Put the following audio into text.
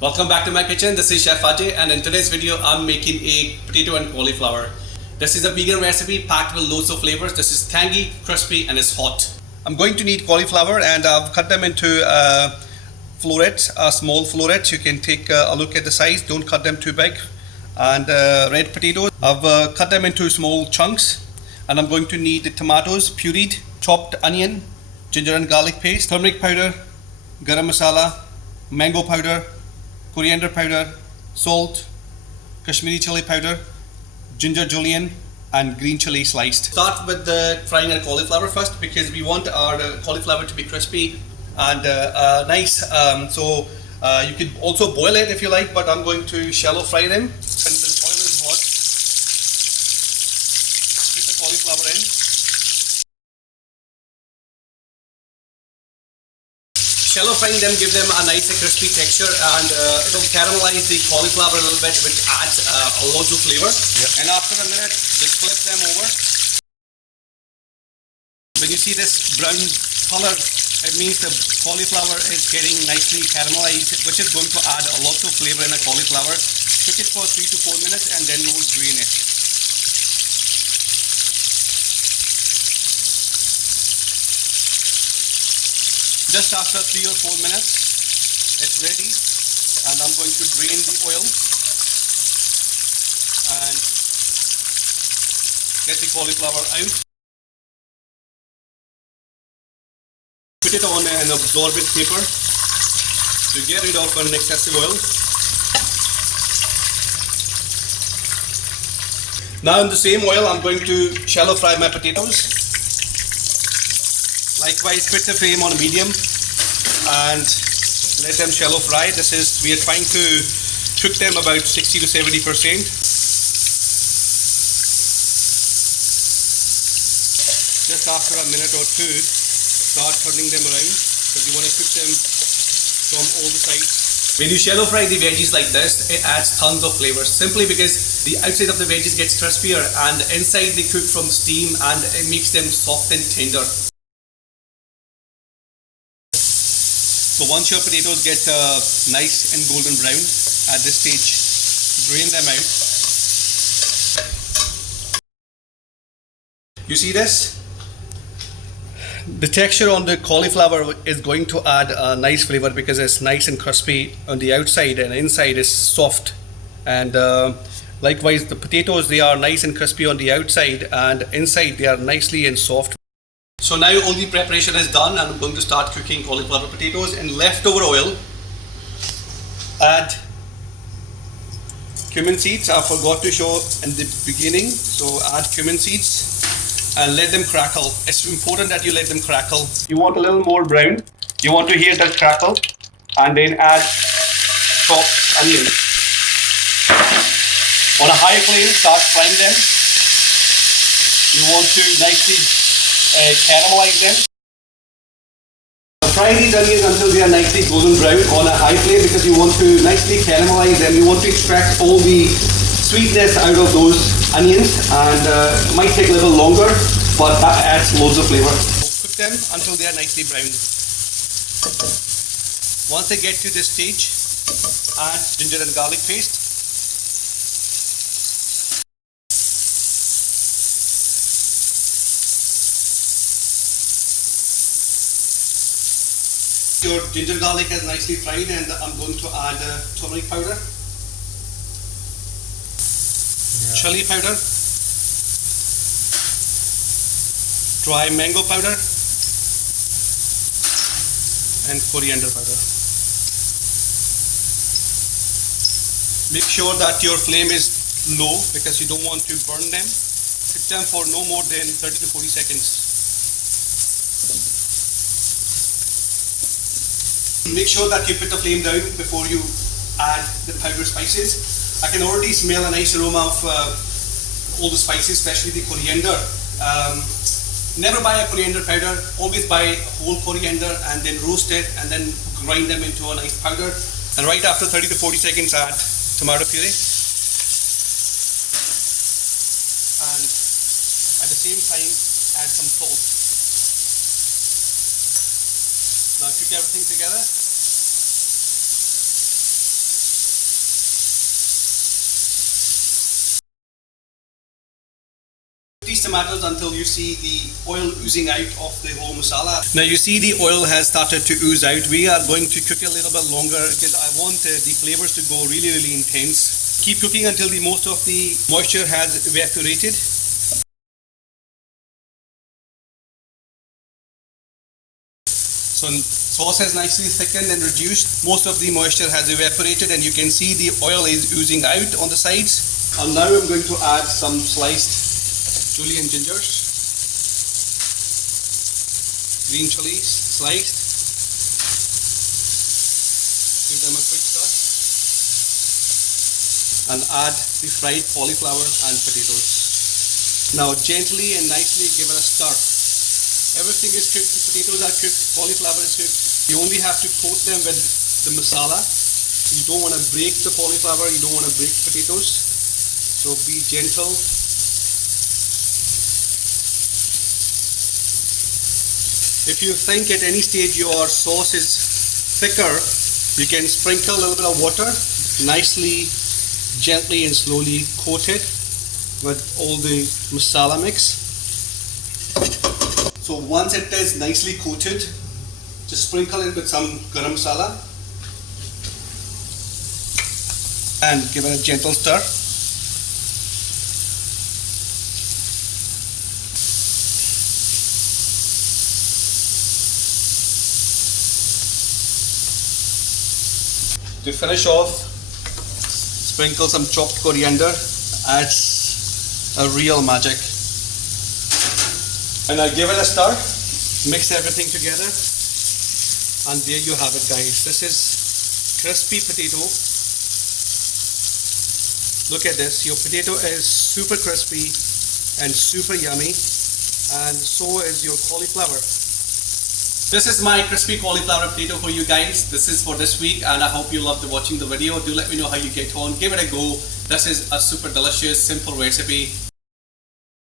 Welcome back to my kitchen. This is Chef Ajay, and in today's video I'm making a potato and cauliflower. This is a vegan recipe packed with loads of flavors. This is tangy, crispy and it's hot. I'm going to need cauliflower and I've cut them into florets, small florets. You can take a look at the size, don't cut them too big. And red potatoes, I've cut them into small chunks. And I'm going to need the tomatoes, pureed, chopped onion, ginger and garlic paste, turmeric powder, garam masala, mango powder, coriander powder, salt, Kashmiri chili powder, ginger julienne and green chili sliced. Start with the frying our cauliflower first because we want our cauliflower to be crispy and nice. So you could also boil it if you like, but I'm going to shallow fry them. When the oil is hot, put the cauliflower in. Shallow frying them give them a nice and crispy texture, and it'll caramelize the cauliflower a little bit, which adds a lot of flavor. Yep. And after a minute, just flip them over. When you see this brown color, it means the cauliflower is getting nicely caramelized, which is going to add a lot of flavor in the cauliflower. Cook it for 3 to 4 minutes and then we'll drain it. Just after 3 or 4 minutes, it's ready, and I'm going to drain the oil and get the cauliflower out. Put it on an absorbent paper to get rid of an excessive oil. Now in the same oil, I'm going to shallow fry my potatoes. Likewise, put the flame on medium and let them shallow fry. We are trying to cook them about 60 to 70%. Just after a minute or two, start turning them around because you want to cook them from all the sides. When you shallow fry the veggies like this, it adds tons of flavor simply because the outside of the veggies gets crispier and the inside they cook from steam and it makes them soft and tender. So once your potatoes get nice and golden brown, at this stage, drain them out. You see this? The texture on the cauliflower is going to add a nice flavor because it's nice and crispy on the outside and inside is soft. And likewise, the potatoes, they are nice and crispy on the outside and inside they are nicely and soft. So now all the preparation is done and I'm going to start cooking cauliflower potatoes in leftover oil. Add cumin seeds. I forgot to show in the beginning. So add cumin seeds and let them crackle. It's important that you let them crackle. You want a little more brown. You want to hear that crackle and then add chopped onions. On a high flame, start frying them. You want to nicely caramelize them. Fry these onions until they are nicely golden brown on a high flame because you want to nicely caramelize them. You want to extract all the sweetness out of those onions, and it might take a little longer, but that adds loads of flavor. Cook them until they are nicely brown. Once they get to this stage, add ginger and garlic paste. Your ginger garlic is nicely fried and I'm going to add turmeric powder, chili powder, dry mango powder and coriander powder. Make sure that your flame is low because you don't want to burn them. Cook them for no more than 30 to 40 seconds. Make sure that you put the flame down before you add the powdered spices. I can already smell a nice aroma of all the spices, especially the coriander. Never buy a coriander powder, always buy whole coriander and then roast it and then grind them into a nice powder. And right after 30 to 40 seconds, add tomato puree. And at the same time, add some salt. Now cook everything together. these tomatoes until you see the oil oozing out of the whole masala. Now you see the oil has started to ooze out. We are going to cook it a little bit longer because I want the flavors to go really, really intense. Keep cooking until the most of the moisture has evaporated. So sauce has nicely thickened and reduced. Most of the moisture has evaporated and you can see the oil is oozing out on the sides. And now I'm going to add some sliced julienne gingers, green chillies sliced. Give them a quick stir. And add the fried cauliflower and potatoes. Now gently and nicely give it a stir. Everything is cooked, the potatoes are cooked, cauliflower is cooked. You only have to coat them with the masala. You don't want to break the cauliflower, you don't want to break the potatoes. So be gentle. If you think at any stage your sauce is thicker, you can sprinkle a little bit of water, nicely, gently and slowly coat it with all the masala mix. So once it is nicely coated, just sprinkle it with some garam masala and give it a gentle stir. To finish off, sprinkle some chopped coriander, adds a real magic. And I give it a stir, mix everything together, and there you have it guys. This is crispy potato. Look at this, your potato is super crispy and super yummy, and so is your cauliflower. This is my crispy cauliflower potato for you guys. This is for this week and I hope you loved watching the video. Do let me know how you get on. Give it a go. This is a super delicious, simple recipe.